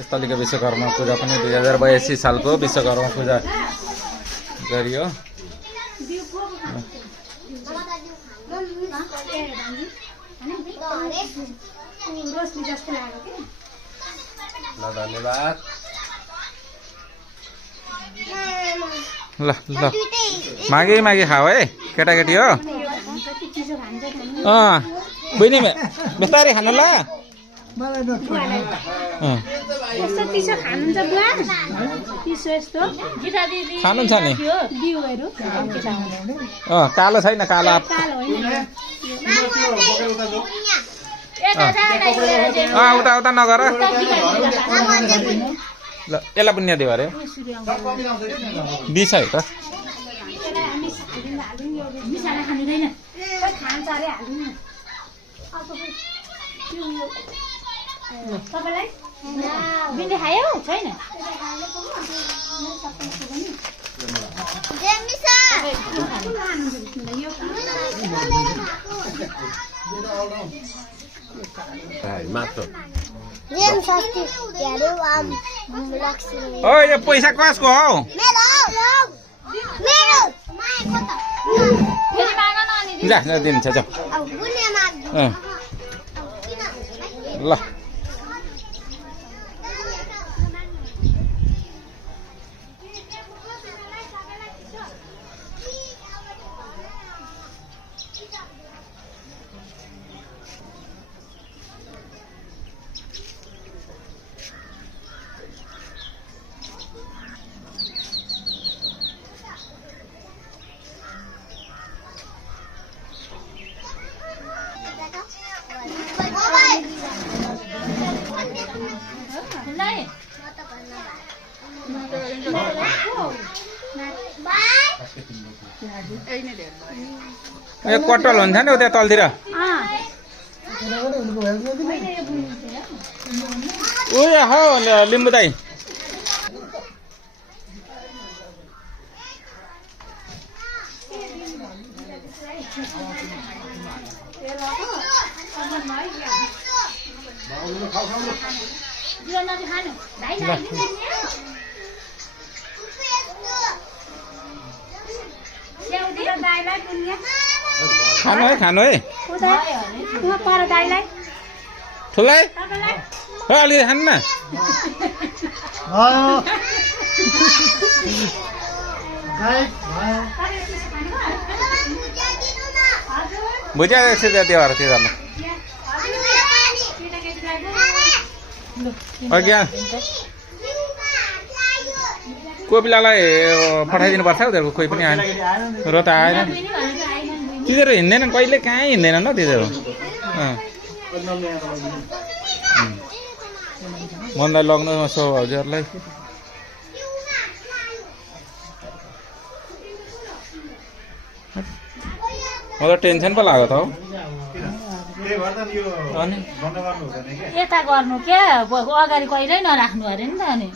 स्थलीको विश्वकर्मा पूजा पनि 2082 सालको विश्वकर्मा पूजा गरियो। ल धन्यवाद। ल ल मागी मागी खाऊ है केटाकेटी हो। बहिनी बिस्तारै खानु ल। खानुहुन्छ नि कालो छैन कालो उता उता नगर ल यसलाई पनि दियो अरे दिछ है त यो पैसा कसको हौ? जा दिन्छ जा ल कटल हुन्छ नि उता तलतिर उयो हौ लिम्बू दाई खानु है खानु है ठुलै अलि खानु न भुजिया त्यो अघि कोपिलालाई पठाइदिनु पर्छ उनीहरूको कोही पनि आएन र त आएन तिनीहरू हिँड्दैनन् कहिले कहीँ हिँड्दैनन् न तिनीहरू मनलाई लग्नु सो हजुरलाई मलाई टेन्सन पो लाग्यो त हौ यता गर्नु क्या अगाडि कहिल्यै नराख्नु अरे नि त अनि